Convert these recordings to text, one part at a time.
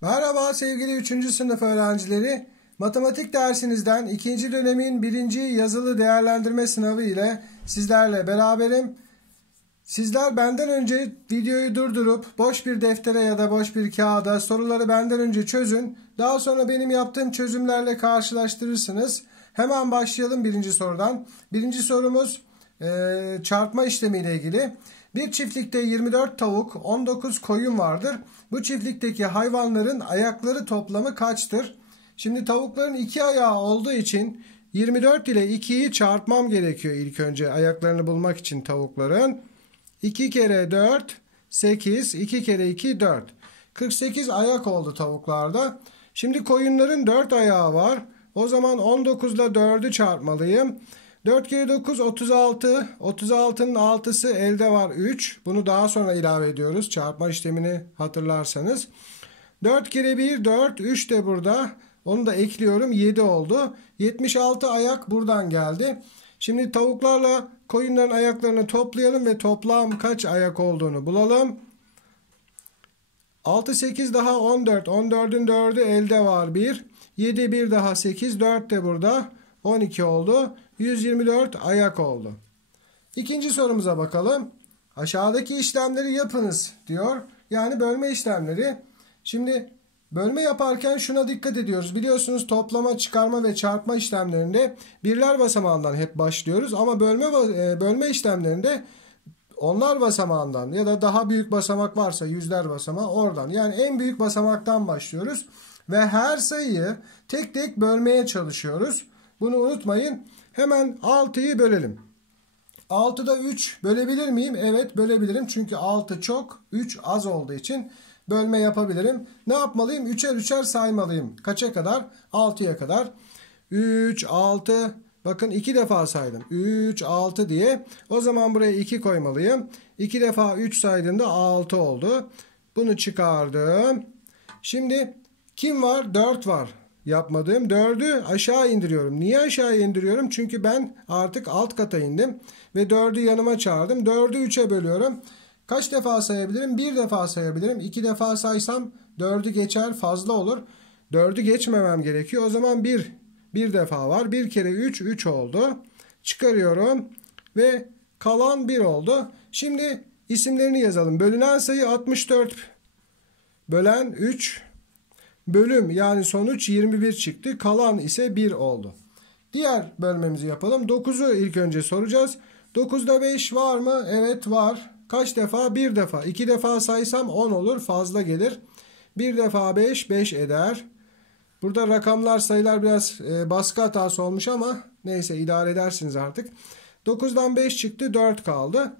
Merhaba sevgili 3. sınıf öğrencileri. Matematik dersinizden 2. dönemin 1. yazılı değerlendirme sınavı ile sizlerle beraberim. Sizler benden önce videoyu durdurup boş bir deftere ya da boş bir kağıda soruları benden önce çözün. Daha sonra benim yaptığım çözümlerle karşılaştırırsınız. Hemen başlayalım birinci sorudan. Birinci sorumuz çarpma işlemi ile ilgili. Bir çiftlikte 24 tavuk, 19 koyun vardır. Bu çiftlikteki hayvanların ayakları toplamı kaçtır? Şimdi tavukların 2 ayağı olduğu için 24 ile 2'yi çarpmam gerekiyor ilk önce ayaklarını bulmak için tavukların. 2 kere 4, 8, 2 kere 2, 4. 48 ayak oldu tavuklarda. Şimdi koyunların 4 ayağı var. O zaman 19 ile 4'ü çarpmalıyım. 4 kere 9 36. 36'nın 6'sı elde var 3. Bunu daha sonra ilave ediyoruz. Çarpma işlemini hatırlarsanız. 4 kere 1 4. 3 de burada. Onu da ekliyorum. 7 oldu. 76 ayak buradan geldi. Şimdi tavuklarla koyunların ayaklarını toplayalım ve toplam kaç ayak olduğunu bulalım. 6 8 daha 14. 14'ün 4'ü elde var 1. 7 1 daha 8. 4 de burada. 12 oldu. 124 ayak oldu. İkinci sorumuza bakalım. Aşağıdaki işlemleri yapınız diyor. Yani bölme işlemleri. Şimdi bölme yaparken şuna dikkat ediyoruz. Biliyorsunuz toplama, çıkarma ve çarpma işlemlerinde birler basamağından hep başlıyoruz. Ama bölme işlemlerinde onlar basamağından ya da daha büyük basamak varsa yüzler basamağı oradan. Yani en büyük basamaktan başlıyoruz. Ve her sayıyı tek tek bölmeye çalışıyoruz. Bunu unutmayın. Hemen 6'yı bölelim. 6'da 3 bölebilir miyim? Evet bölebilirim. Çünkü 6 çok, 3 az olduğu için bölme yapabilirim. Ne yapmalıyım? Üçer üçer saymalıyım. Kaça kadar? 6'ya kadar. 3, 6. Bakın 2 defa saydım. 3, 6 diye. O zaman buraya 2 koymalıyım. 2 defa 3 saydığımda 6 oldu. Bunu çıkardım. Şimdi kim var? 4 var. Yapmadığım 4'ü aşağı indiriyorum. Niye aşağı indiriyorum? Çünkü ben artık alt kata indim. Ve 4'ü yanıma çağırdım. 4'ü 3'e bölüyorum. Kaç defa sayabilirim? 1 defa sayabilirim. 2 defa saysam 4'ü geçer, fazla olur. 4'ü geçmemem gerekiyor. O zaman 1 defa var. 1 kere 3 3 oldu. Çıkarıyorum. Ve kalan 1 oldu. Şimdi isimlerini yazalım. Bölünen sayı 64. Bölen 3. Bölüm yani sonuç 21 çıktı. Kalan ise 1 oldu. Diğer bölmemizi yapalım. 9'u ilk önce soracağız. 9'da 5 var mı? Evet var. Kaç defa? 1 defa. 2 defa saysam 10 olur. Fazla gelir. 1 defa 5 5 eder. Burada rakamlar sayılar biraz baskı hatası olmuş ama neyse idare edersiniz artık. 9'dan 5 çıktı. 4 kaldı.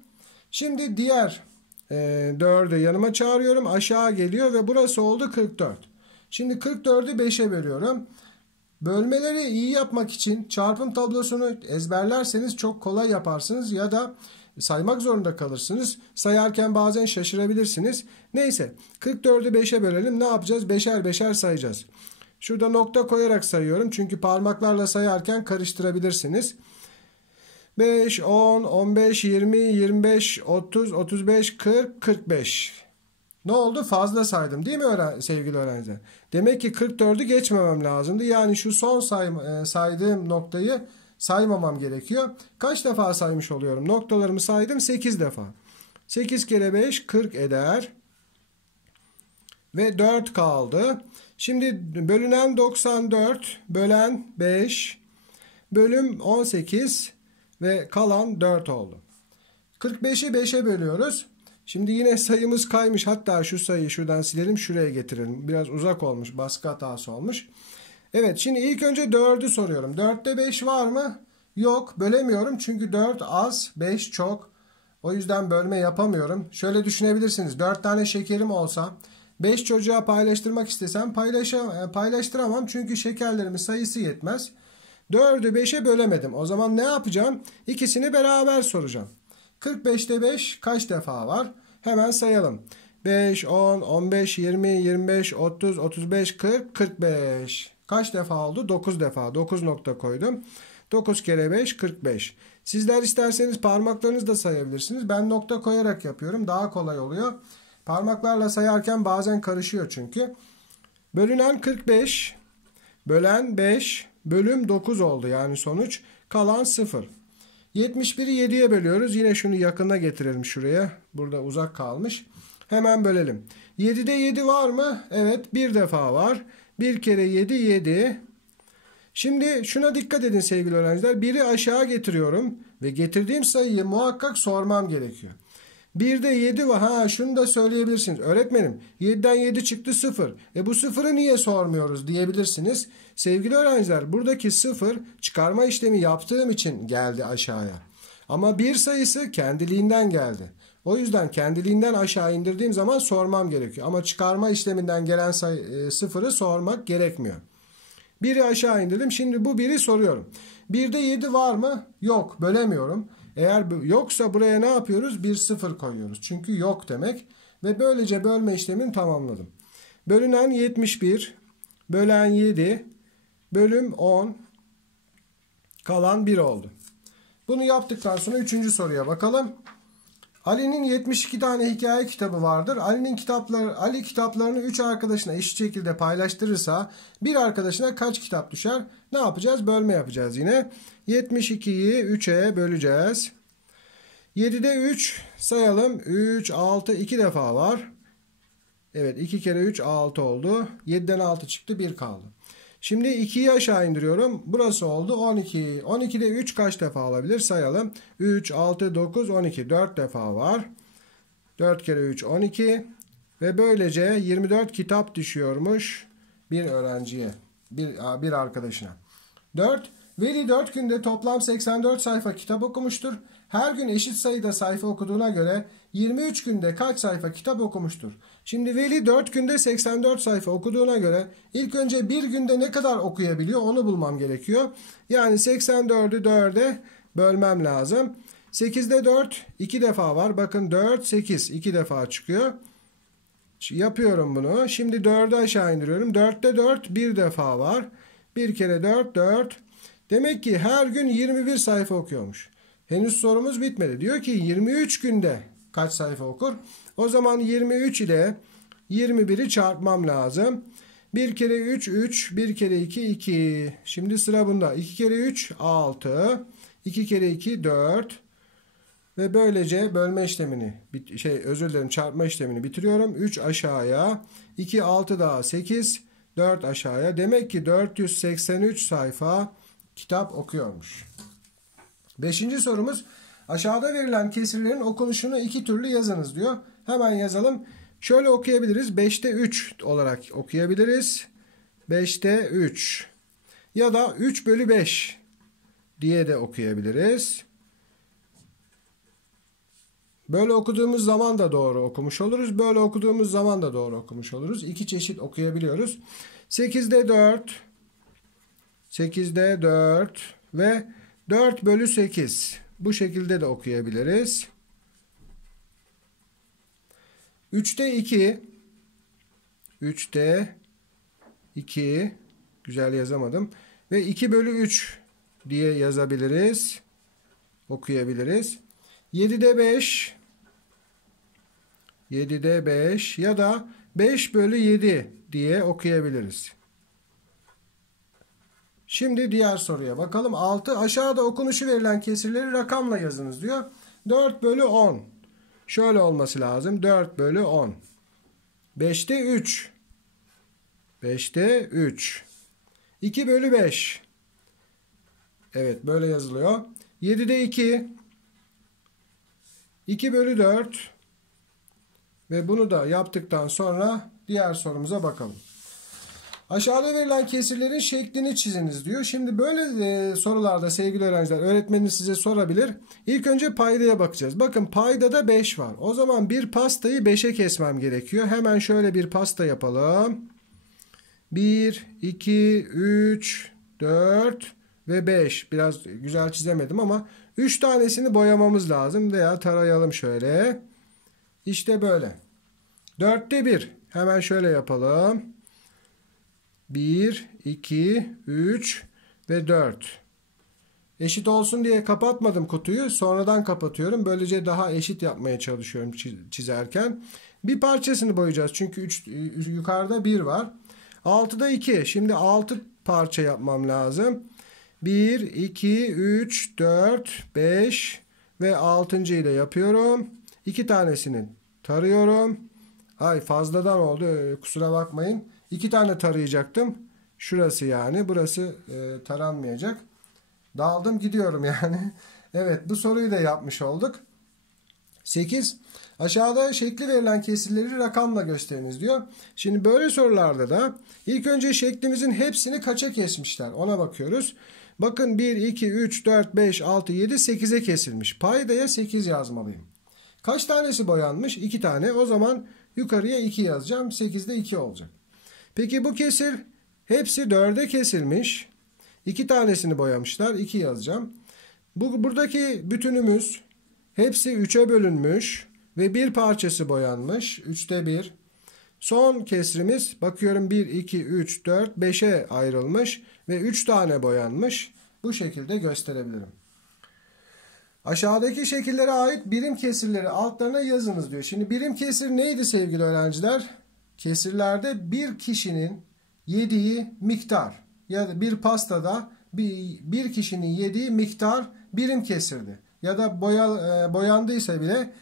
Şimdi diğer 4'ü yanıma çağırıyorum. Aşağı geliyor ve burası oldu 44. Şimdi 44'ü 5'e bölüyorum. Bölmeleri iyi yapmak için çarpım tablosunu ezberlerseniz çok kolay yaparsınız ya da saymak zorunda kalırsınız. Sayarken bazen şaşırabilirsiniz. Neyse 44'ü 5'e bölelim. Ne yapacağız? Beşer beşer sayacağız. Şurada nokta koyarak sayıyorum. Çünkü parmaklarla sayarken karıştırabilirsiniz. 5, 10, 15, 20, 25, 30, 35, 40, 45. Ne oldu? Fazla saydım değil mi sevgili öğrenciler? Demek ki 44'ü geçmemem lazımdı. Yani şu son saydığım noktayı saymamam gerekiyor. Kaç defa saymış oluyorum? Noktalarımı saydım 8 defa. 8 kere 5 40 eder. Ve 4 kaldı. Şimdi bölünen 94, bölen 5, bölüm 18 ve kalan 4 oldu. 45'i 5'e bölüyoruz. Şimdi yine sayımız kaymış. Hatta şu sayıyı şuradan silelim. Şuraya getirelim. Biraz uzak olmuş. Baskı hatası olmuş. Evet. Şimdi ilk önce 4'ü soruyorum. 4'te 5 var mı? Yok. Bölemiyorum. Çünkü 4 az. 5 çok. O yüzden bölme yapamıyorum. Şöyle düşünebilirsiniz. 4 tane şekerim olsa 5 çocuğa paylaştırmak istesem paylaştıramam. Çünkü şekerlerimin sayısı yetmez. 4'ü 5'e bölemedim. O zaman ne yapacağım? İkisini beraber soracağım. 45'te 5 kaç defa var? Hemen sayalım. 5, 10, 15, 20, 25, 30, 35, 40, 45. Kaç defa oldu? 9 defa. 9 nokta koydum. 9 kere 5, 45. Sizler isterseniz parmaklarınızla sayabilirsiniz. Ben nokta koyarak yapıyorum. Daha kolay oluyor. Parmaklarla sayarken bazen karışıyor çünkü. Bölünen 45. Bölen 5. Bölüm 9 oldu. Yani sonuç kalan 0. 71'i 7'ye bölüyoruz. Yine şunu yakına getirelim şuraya. Burada uzak kalmış. Hemen bölelim. 7'de 7 var mı? Evet, bir defa var. 1 kere 7 7. Şimdi şuna dikkat edin sevgili öğrenciler. 1'i aşağı getiriyorum ve getirdiğim sayıyı muhakkak sormam gerekiyor. 1'de 7 var. Ha, şunu da söyleyebilirsiniz. Öğretmenim 7'den 7 çıktı 0. Bu 0'ı niye sormuyoruz diyebilirsiniz. Sevgili öğrenciler, buradaki 0 çıkarma işlemi yaptığım için geldi aşağıya. Ama bir sayısı kendiliğinden geldi. O yüzden kendiliğinden aşağı indirdiğim zaman sormam gerekiyor. Ama çıkarma işleminden gelen sıfırı sormak gerekmiyor. 1'i aşağı indirdim. Şimdi bu 1'i soruyorum. 1'de 7 var mı? Yok. Bölemiyorum. Eğer yoksa buraya ne yapıyoruz? 1 0 koyuyoruz. Çünkü yok demek. Ve böylece bölme işlemini tamamladım. Bölünen 71. Bölen 7. Bölüm 10. Kalan 1 oldu. Bunu yaptıktan sonra 3. soruya bakalım. Ali'nin 72 tane hikaye kitabı vardır. Ali kitaplarını 3 arkadaşına eşit şekilde paylaştırırsa bir arkadaşına kaç kitap düşer? Ne yapacağız? Bölme yapacağız yine. 72'yi 3'e böleceğiz. 7'de 3 sayalım. 3, 6 2 defa var. Evet, 2 kere 3 6 oldu. 7'den 6 çıktı, 1 kaldı. Şimdi 2'yi aşağı indiriyorum. Burası oldu 12. 12'de 3 kaç defa alabilir? Sayalım. 3, 6, 9, 12. 4 defa var. 4 kere 3, 12. Ve böylece 24 kitap düşüyormuş bir öğrenciye. Bir arkadaşına. 4. Veli 4 günde toplam 84 sayfa kitap okumuştur. Her gün eşit sayıda sayfa okuduğuna göre 23 günde kaç sayfa kitap okumuştur? Şimdi Veli 4 günde 84 sayfa okuduğuna göre ilk önce bir günde ne kadar okuyabiliyor onu bulmam gerekiyor. Yani 84'ü 4'e bölmem lazım. 8'de 4 2 defa var. Bakın 4, 8 2 defa çıkıyor. Yapıyorum bunu. Şimdi 4'ü aşağı indiriyorum. 4'te 4 bir defa var. 1 kere 4 4. Demek ki her gün 21 sayfa okuyormuş. Henüz sorumuz bitmedi. Diyor ki 23 günde kaç sayfa okur? O zaman 23 ile 21'i çarpmam lazım. 1 kere 3 3, 1 kere 2 2. Şimdi sıra bunda. 2 kere 3 6, 2 kere 2 4. Ve böylece bölme işlemini, çarpma işlemini bitiriyorum. 3 aşağıya, 2 6 daha 8, 4 aşağıya. Demek ki 483 sayfa kitap okuyormuş. 5. sorumuz, aşağıda verilen kesirlerin okunuşunu 2 türlü yazınız diyor. Hemen yazalım. Şöyle okuyabiliriz. 5'te 3 olarak okuyabiliriz. 5'te 3. Ya da 3 bölü 5 diye de okuyabiliriz. Böyle okuduğumuz zaman da doğru okumuş oluruz. Böyle okuduğumuz zaman da doğru okumuş oluruz. 2 çeşit okuyabiliyoruz. 8'de 4. 8'de 4 ve 4 bölü 8. Bu şekilde de okuyabiliriz. 3'te 2. 3'te 2. Güzel yazamadım. Ve 2 bölü 3 diye yazabiliriz. Okuyabiliriz. 7'de 5. 7'de 5 ya da 5 bölü 7 diye okuyabiliriz. Şimdi diğer soruya bakalım. 6. Aşağıda okunuşu verilen kesirleri rakamla yazınız diyor. 4 bölü 10. Şöyle olması lazım. 4 bölü 10. 5'te 3. 5'te 3. 2 bölü 5. Evet, böyle yazılıyor. 7'de 2. 2 bölü 4. Ve bunu da yaptıktan sonra diğer sorumuza bakalım. Aşağıda verilen kesirlerin şeklini çiziniz diyor. Şimdi böyle sorularda sevgili öğrenciler öğretmeniniz size sorabilir. İlk önce paydaya bakacağız. Bakın paydada 5 var. O zaman bir pastayı 5'e kesmem gerekiyor. Hemen şöyle bir pasta yapalım. 1, 2, 3, 4 ve 5. Biraz güzel çizemedim ama 3 tanesini boyamamız lazım veya tarayalım şöyle. İşte böyle. 4'te 1. Hemen şöyle yapalım. 1, 2, 3 ve 4. Eşit olsun diye kapatmadım kutuyu. Sonradan kapatıyorum. Böylece daha eşit yapmaya çalışıyorum çizerken. Bir parçasını boyayacağız. Çünkü yukarıda 1 var. 6'da 2. Şimdi 6 parça yapmam lazım. 1, 2, 3, 4, 5 ve 6. ile yapıyorum. 2 tanesini tarıyorum. Ay fazladan oldu. Kusura bakmayın. 2 tane tarayacaktım. Şurası yani. Burası taranmayacak. Daldım gidiyorum yani. Evet, bu soruyu da yapmış olduk. 8. Aşağıda şekli verilen kesirleri rakamla gösteriniz diyor. Şimdi böyle sorularda da ilk önce şeklimizin hepsini kaça kesmişler ona bakıyoruz. Bakın 1, 2, 3, 4, 5, 6, 7, 8'e kesilmiş. Paydaya 8 yazmalıyım. Kaç tanesi boyanmış? 2 tane. O zaman yukarıya 2 yazacağım. 8'de 2 olacak. Peki bu kesir hepsi 4'e kesilmiş. 2 tanesini boyamışlar. 2 yazacağım. Buradaki bütünümüz hepsi 3'e bölünmüş ve bir parçası boyanmış. 3'te 1. Son kesrimiz bakıyorum 1, 2, 3, 4, 5'e ayrılmış ve 3 tane boyanmış. Bu şekilde gösterebilirim. Aşağıdaki şekillere ait birim kesirleri altlarına yazınız diyor. Şimdi birim kesir neydi sevgili öğrenciler? Kesirlerde bir kişinin yediği miktar ya da bir pastada bir kişinin yediği miktar birim kesirdi. Ya da boyandıysa bile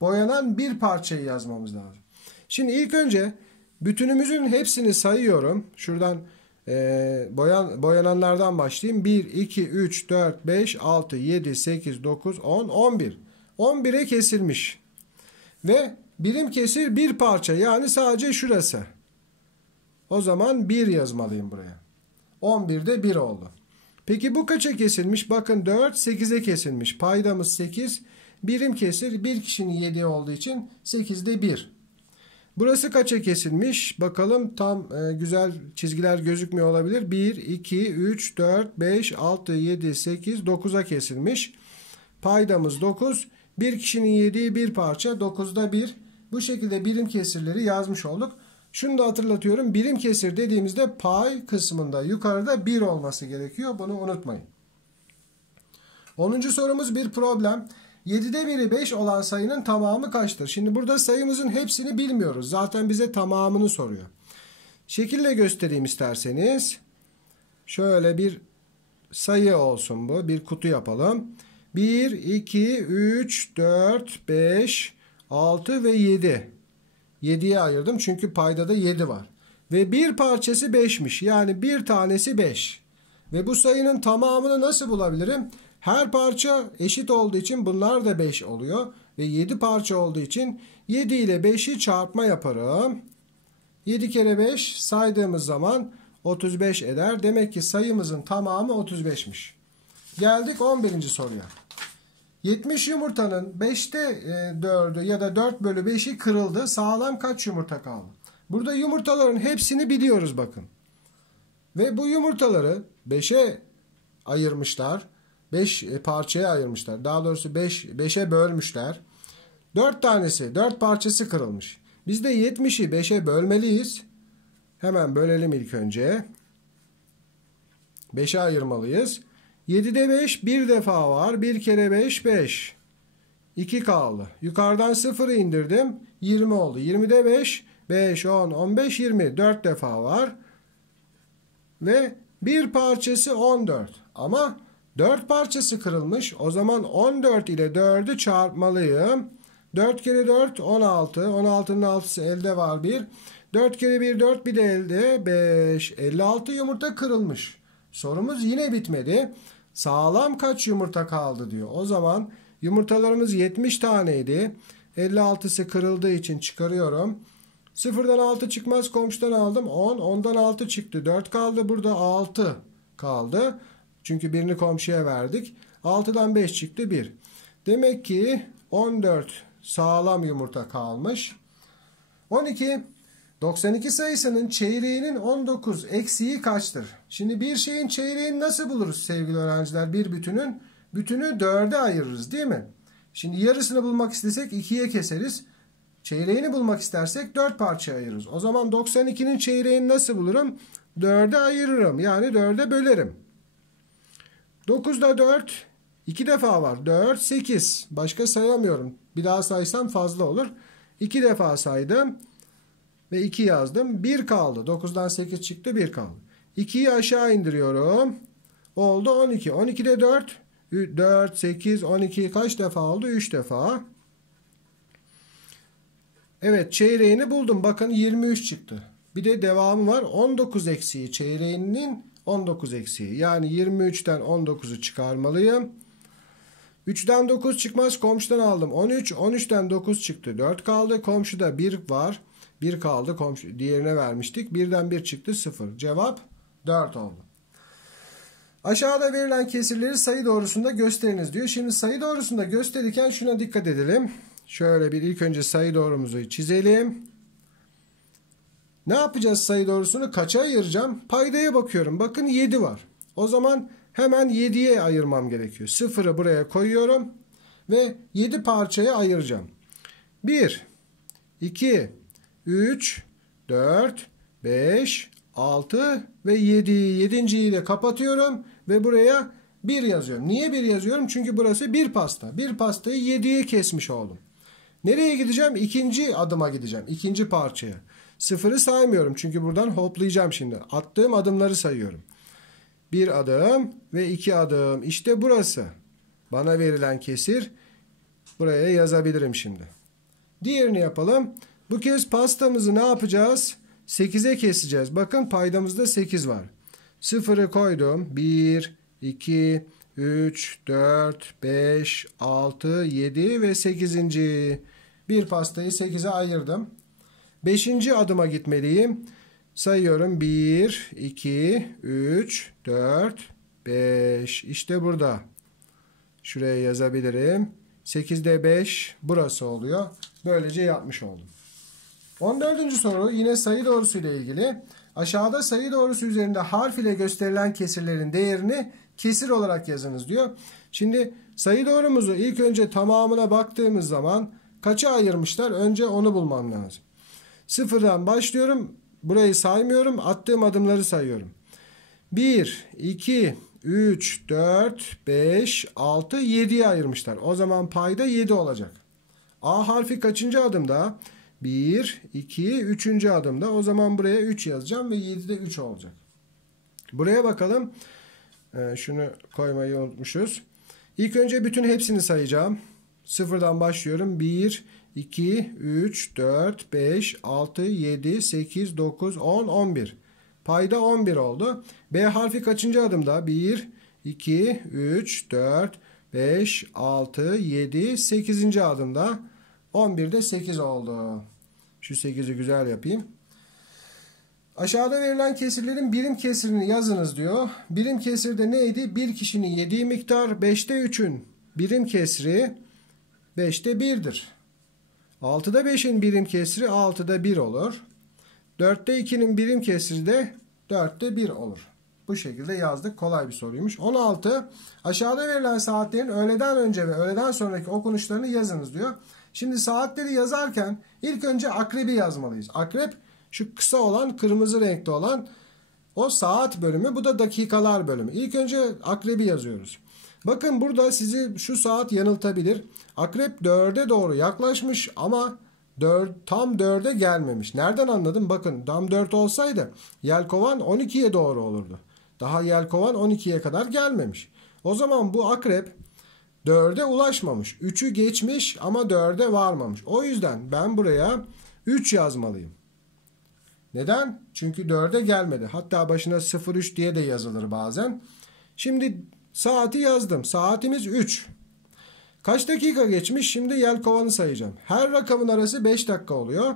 boyanan bir parçayı yazmamız lazım. Şimdi ilk önce bütünümüzün hepsini sayıyorum. Şuradan boyananlardan başlayayım. 1, 2, 3, 4, 5, 6, 7, 8, 9, 10, 11. 11'e kesilmiş. Ve birim kesir bir parça yani sadece şurası. O zaman 1 yazmalıyım buraya. 11'de 1 oldu. Peki bu kaça kesilmiş? Bakın 4, 8'e kesilmiş. Paydamız 8. Birim kesir bir kişinin yediği olduğu için 8'de 1. Burası kaça kesilmiş? Bakalım tam güzel çizgiler gözükmüyor olabilir. 1, 2, 3, 4, 5, 6, 7, 8, 9'a kesilmiş. Paydamız 9. Bir kişinin yediği bir parça 9'da 1. Bu şekilde birim kesirleri yazmış olduk. Şunu da hatırlatıyorum. Birim kesir dediğimizde pay kısmında yukarıda 1 olması gerekiyor. Bunu unutmayın. 10. sorumuz bir problem. 7'de 1'i 5 olan sayının tamamı kaçtır? Şimdi burada sayımızın hepsini bilmiyoruz. Zaten bize tamamını soruyor. Şekille göstereyim isterseniz. Şöyle bir sayı olsun bu. Bir kutu yapalım. 1, 2, 3, 4, 5, 6 ve 7. 7'ye ayırdım çünkü paydada 7 var. Ve bir parçası 5'miş. Yani bir tanesi 5. Ve bu sayının tamamını nasıl bulabilirim? Her parça eşit olduğu için bunlar da 5 oluyor. Ve 7 parça olduğu için 7 ile 5'i çarpma yaparım. 7 kere 5 saydığımız zaman 35 eder. Demek ki sayımızın tamamı 35'miş. Geldik 11. soruya. 70 yumurtanın 5'te 4'ü ya da 4 bölü 5'i kırıldı. Sağlam kaç yumurta kaldı? Burada yumurtaların hepsini biliyoruz bakın. Ve bu yumurtaları 5'e ayırmışlar. 5 parçaya ayırmışlar. Daha doğrusu 5'e bölmüşler. 4 tanesi, 4 parçası kırılmış. Biz de 70'i 5'e bölmeliyiz. Hemen bölelim ilk önce. 5'e ayırmalıyız. 7'de 5 bir defa var. 1 kere 5 5. 2 kaldı. Yukarıdan 0'ı indirdim. 20 oldu. 20'de 5 5 10 15 20. 4 defa var. Ve bir parçası 14. Ama 4 parçası kırılmış. O zaman 14 ile 4'ü çarpmalıyım. 4 kere 4 16. 16'nın 6'sı elde var 1. 4 kere 1 4 bir de elde 5. 56 yumurta kırılmış. Sorumuz yine bitmedi. Sağlam kaç yumurta kaldı diyor. O zaman yumurtalarımız 70 taneydi. 56'sı kırıldığı için çıkarıyorum. 0'dan 6 çıkmaz, komşudan aldım 10. 10'dan 6 çıktı. 4 kaldı. Burada 6 kaldı. Çünkü birini komşuya verdik. 6'dan 5 çıktı 1. Demek ki 14 sağlam yumurta kalmış. 12. 92 sayısının çeyreğinin 19 eksiği kaçtır? Şimdi bir şeyin çeyreğini nasıl buluruz sevgili öğrenciler? Bir bütünü 4'e ayırırız değil mi? Şimdi yarısını bulmak istesek 2'ye keseriz. Çeyreğini bulmak istersek 4 parçaya ayırırız. O zaman 92'nin çeyreğini nasıl bulurum? 4'e ayırırım. Yani 4'e bölerim. 9'da 4 2 defa var. 4, 8. Başka sayamıyorum. Bir daha saysam fazla olur. 2 defa saydım. ve 2 yazdım. 1 kaldı. 9'dan 8 çıktı, 1 kaldı. 2'yi aşağı indiriyorum. Oldu 12. 12'de 4. 4, 8, 12 kaç defa oldu? 3 defa. Evet, çeyreğini buldum. Bakın 23 çıktı. Bir de devamı var. 19 eksiği. Çeyreğinin 19 eksiği. Yani 23'ten 19'u çıkarmalıyım. 3'ten 9 çıkmaz. Komşudan aldım 13. 13'ten 9 çıktı. 4 kaldı. Komşuda 1 var. 1 kaldı. Komşu diğerine vermiştik. 1'den 1 çıktı. 0. Cevap 4 oldu. Aşağıda verilen kesirleri sayı doğrusunda gösteriniz diyor. Şimdi sayı doğrusunda gösterirken şuna dikkat edelim. Şöyle bir ilk önce sayı doğrumuzu çizelim. Ne yapacağız sayı doğrusunu? Kaça ayıracağım? Paydaya bakıyorum. Bakın 7 var. O zaman hemen 7'ye ayırmam gerekiyor. 0'ı buraya koyuyorum. Ve 7 parçaya ayıracağım. 1, 2, 3, 4, 5, 6 ve 7. 7.yi de kapatıyorum. Ve buraya 1 yazıyorum. Niye 1 yazıyorum? Çünkü burası bir pasta. Bir pastayı 7'ye kesmiş oldum. Nereye gideceğim? İkinci adıma gideceğim. İkinci parçaya. 0'ı saymıyorum. Çünkü buradan hoplayacağım şimdi. Attığım adımları sayıyorum. 1 adım ve 2 adım. İşte burası. Bana verilen kesir. Buraya yazabilirim şimdi. Diğerini yapalım. Bu kez pastamızı ne yapacağız? 8'e keseceğiz. Bakın paydamızda 8 var. 0'ı koydum. 1, 2, 3, 4, 5, 6, 7 ve 8. Bir pastayı 8'e ayırdım. 5. adıma gitmeliyim. Sayıyorum. 1, 2, 3, 4, 5. İşte burada. Şuraya yazabilirim. 8'de 5 burası oluyor. Böylece yapmış oldum. 14. soru yine sayı doğrusu ile ilgili. Aşağıda sayı doğrusu üzerinde harf ile gösterilen kesirlerin değerini kesir olarak yazınız diyor. Şimdi sayı doğrumuzu ilk önce tamamına baktığımız zaman kaça ayırmışlar? Önce onu bulmam lazım. 0'dan başlıyorum. Burayı saymıyorum. Attığım adımları sayıyorum. 1, 2, 3, 4, 5, 6, 7'ye ayırmışlar. O zaman payda 7 olacak. A harfi kaçıncı adımda? 1, 2, 3. adımda. O zaman buraya 3 yazacağım ve 7'de 3 olacak. Buraya bakalım. Şunu koymayı unutmuşuz. İlk önce bütün hepsini sayacağım. 0'dan başlıyorum. 1, 2, 3, 4, 5, 6, 7, 8, 9, 10, 11. Payda 11 oldu. B harfi kaçıncı adımda? 1, 2, 3, 4, 5, 6, 7, 8. adımda. 11'de 8 oldu. Şu 8'i güzel yapayım. Aşağıda verilen kesirlerin birim kesirini yazınız diyor. Birim kesirde neydi? Bir kişinin yediği miktar 5'te 3'ün birim kesri 5'te 1'dir. 6'da 5'in birim kesri 6'da 1 olur. 4'te 2'nin birim kesri de 4'te 1 olur. Bu şekilde yazdık. Kolay bir soruymuş. 16. Aşağıda verilen saatlerin öğleden önce ve öğleden sonraki okunuşlarını yazınız diyor. Şimdi saatleri yazarken ilk önce akrebi yazmalıyız. Akrep şu kısa olan, kırmızı renkte olan o saat bölümü. Bu da dakikalar bölümü. İlk önce akrebi yazıyoruz. Bakın burada sizi şu saat yanıltabilir. Akrep 4'e doğru yaklaşmış ama tam 4'e gelmemiş. Nereden anladım? Bakın tam 4 olsaydı yelkovan 12'ye doğru olurdu. Daha yelkovan 12'ye kadar gelmemiş. O zaman bu akrep 4'e ulaşmamış. 3'ü geçmiş ama 4'e varmamış. O yüzden ben buraya 3 yazmalıyım. Neden? Çünkü 4'e gelmedi. Hatta başına 03 diye de yazılır bazen. Şimdi saati yazdım. Saatimiz 3. Kaç dakika geçmiş? Şimdi yelkovanı sayacağım. Her rakamın arası 5 dakika oluyor.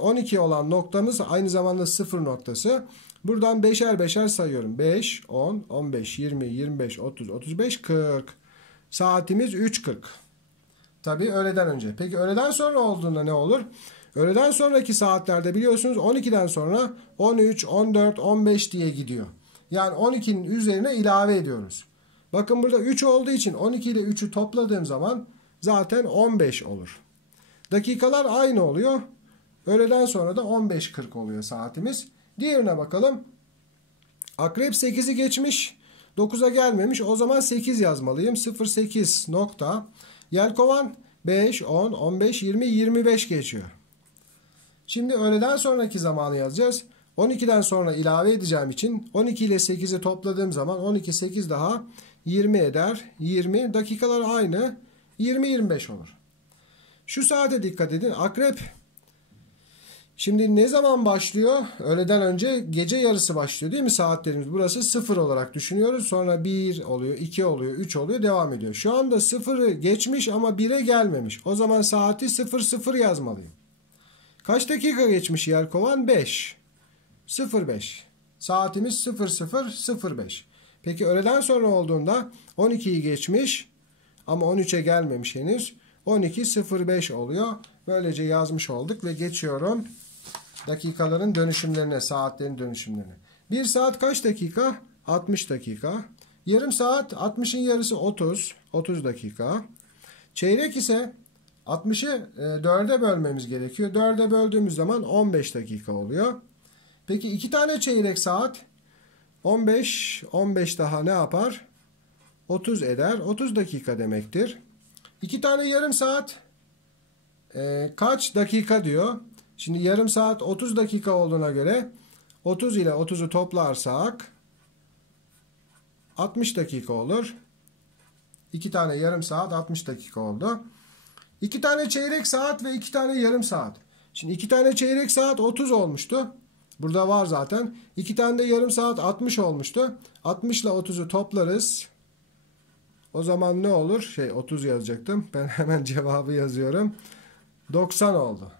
12 olan noktamız aynı zamanda 0 noktası. Buradan 5'er 5'er sayıyorum. 5, 10, 15, 20, 25, 30, 35, 40. Saatimiz 3.40. Tabii öğleden önce. Peki öğleden sonra olduğunda ne olur? Öğleden sonraki saatlerde biliyorsunuz 12'den sonra 13, 14, 15 diye gidiyor. Yani 12'nin üzerine ilave ediyoruz. Bakın burada 3 olduğu için 12 ile 3'ü topladığım zaman zaten 15 olur. Dakikalar aynı oluyor. Öğleden sonra da 15.40 oluyor saatimiz. Diğerine bakalım. Akrep 8'i geçmiş. 9'a gelmemiş. O zaman 8 yazmalıyım. 08 nokta. Yelkovan 5, 10, 15, 20, 25 geçiyor. Şimdi öğleden sonraki zamanı yazacağız. 12'den sonra ilave edeceğim için 12 ile 8'i topladığım zaman 12, 8 daha 20 eder. 20 dakikalar aynı. 20-25 olur. Şu saate dikkat edin. Akrep şimdi ne zaman başlıyor? Öğleden önce gece yarısı başlıyor değil mi saatlerimiz? Burası 0 olarak düşünüyoruz. Sonra 1 oluyor, 2 oluyor, 3 oluyor, devam ediyor. Şu anda 0'ı geçmiş ama 1'e gelmemiş. O zaman saati 00 yazmalıyım. Kaç dakika geçmiş Yelkovan? 5. 05. Saatimiz 00:05. Peki öğleden sonra olduğunda 12'yi geçmiş ama 13'e gelmemiş henüz. 12:05 oluyor. Böylece yazmış olduk ve geçiyorum dakikaların dönüşümlerine, saatlerin dönüşümlerine. 1 saat kaç dakika? 60 dakika. Yarım saat 60'ın yarısı 30. 30 dakika. Çeyrek ise 60'ı 4'e bölmemiz gerekiyor. 4'e böldüğümüz zaman 15 dakika oluyor. Peki 2 tane çeyrek saat 15, 15 daha ne yapar? 30 eder. 30 dakika demektir. 2 tane yarım saat kaç dakika diyor. Şimdi yarım saat 30 dakika olduğuna göre 30 ile 30'u toplarsak 60 dakika olur. 2 tane yarım saat 60 dakika oldu. 2 tane çeyrek saat ve 2 tane yarım saat. Şimdi 2 tane çeyrek saat 30 olmuştu. Burada var zaten. 2 tane de yarım saat 60 olmuştu. 60 ile 30'u toplarız. O zaman ne olur? 30 yazacaktım. Ben hemen cevabı yazıyorum. 90 oldu.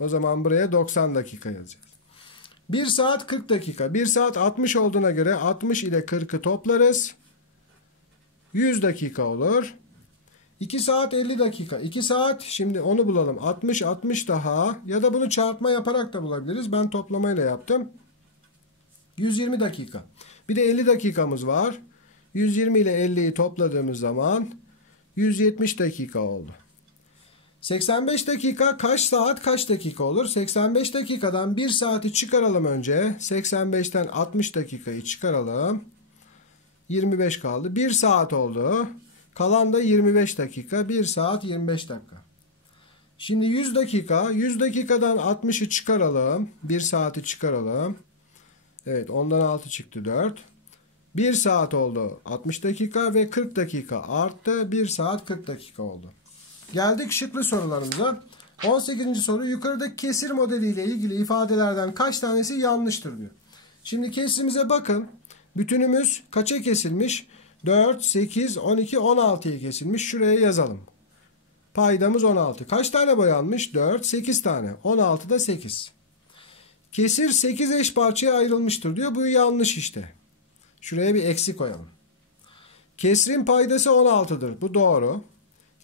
O zaman buraya 90 dakika yazacağız. 1 saat 40 dakika. 1 saat 60 olduğuna göre 60 ile 40'ı toplarız. 100 dakika olur. 2 saat 50 dakika. 2 saat şimdi onu bulalım. 60 60 daha ya da bunu çarpma yaparak da bulabiliriz. Ben toplamayla yaptım. 120 dakika. Bir de 50 dakikamız var. 120 ile 50'yi topladığımız zaman 170 dakika oldu. 85 dakika kaç saat kaç dakika olur? 85 dakikadan 1 saati çıkaralım önce. 85'ten 60 dakikayı çıkaralım. 25 kaldı. 1 saat oldu. Kalan da 25 dakika. 1 saat 25 dakika. Şimdi 100 dakika. 100 dakikadan 60'ı çıkaralım. 1 saati çıkaralım. Evet, ondan 6 çıktı 4. 1 saat oldu 60 dakika ve 40 dakika arttı. 1 saat 40 dakika oldu. Geldik şıklı sorularımıza. 18. soru, yukarıdaki kesir modeliyle ilgili ifadelerden kaç tanesi yanlıştır diyor. Şimdi kesrimize bakın. Bütünümüz kaça kesilmiş? 4, 8, 12, 16'ya kesilmiş. Şuraya yazalım. Paydamız 16. Kaç tane boyanmış? 4, 8 tane. 16 da 8. Kesir 8 eş parçaya ayrılmıştır diyor. Bu yanlış işte. Şuraya bir eksi koyalım. Kesrin paydası 16'dır. Bu doğru.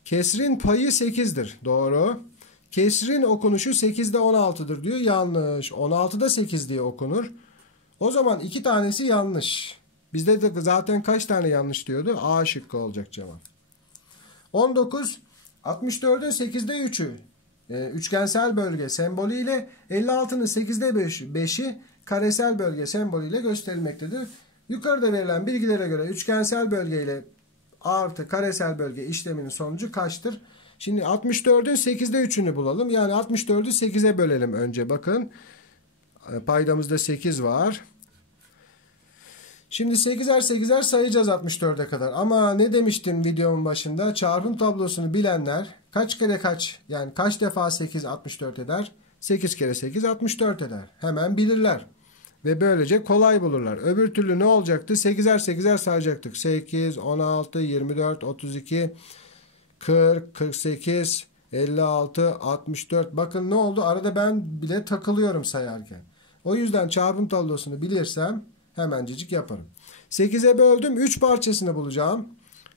Kesrin payı 8'dir. Doğru. Kesrin okunuşu 8'de 16'dır diyor. Yanlış. 16'da 8 diye okunur. O zaman 2 tanesi yanlış. Bizde de zaten kaç tane yanlış diyordu? A şıkkı olacak cevap. 19. 64'ün 8'de 3'ü üçgensel bölge sembolüyle 56'nın 8'de 5'i karesel bölge sembolüyle gösterilmektedir. Yukarıda verilen bilgilere göre üçgensel bölge ile artı karesel bölge işleminin sonucu kaçtır? Şimdi 64'ün 8'de 3'ünü bulalım. Yani 64'ü 8'e bölelim önce. Bakın paydamızda 8 var. Şimdi 8'er 8'er sayacağız 64'e kadar. Ama ne demiştim videomun başında? Çarpım tablosunu bilenler kaç kere kaç, yani kaç defa 8 64 eder? 8 kere 8 64 eder. Hemen bilirler. Ve böylece kolay bulurlar. Öbür türlü ne olacaktı? 8'er 8'er sayacaktık. 8, 16, 24, 32, 40, 48, 56, 64. Bakın ne oldu? Arada ben bile takılıyorum sayarken. O yüzden çarpım tablosunu bilirsem hemencecik yaparım. 8'e böldüm. 3 parçasını bulacağım.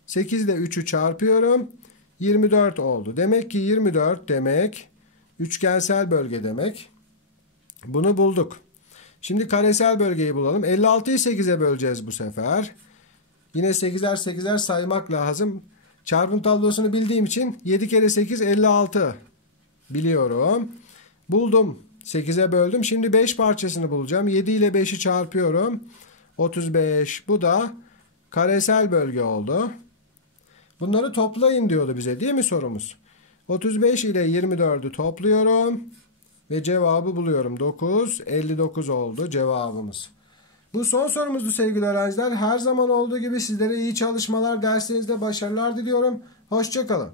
8 ile 3'ü çarpıyorum. 24 oldu. Demek ki 24 demek üçgensel bölge demek. Bunu bulduk. Şimdi karesel bölgeyi bulalım. 56'yı 8'e böleceğiz bu sefer. Yine 8'er 8'er saymak lazım. Çarpım tablosunu bildiğim için 7 kere 8 56 biliyorum. Buldum. 8'e böldüm. Şimdi 5 parçasını bulacağım. 7 ile 5'i çarpıyorum. 35. Bu da karesel bölge oldu. Bunları toplayın diyordu bize değil mi sorumuz? 35 ile 24'ü topluyorum. ve cevabı buluyorum. 9, 59 oldu cevabımız. Bu son sorumuzdu sevgili öğrenciler. Her zaman olduğu gibi sizlere iyi çalışmalar, derslerinizde başarılar diliyorum. Hoşça kalın.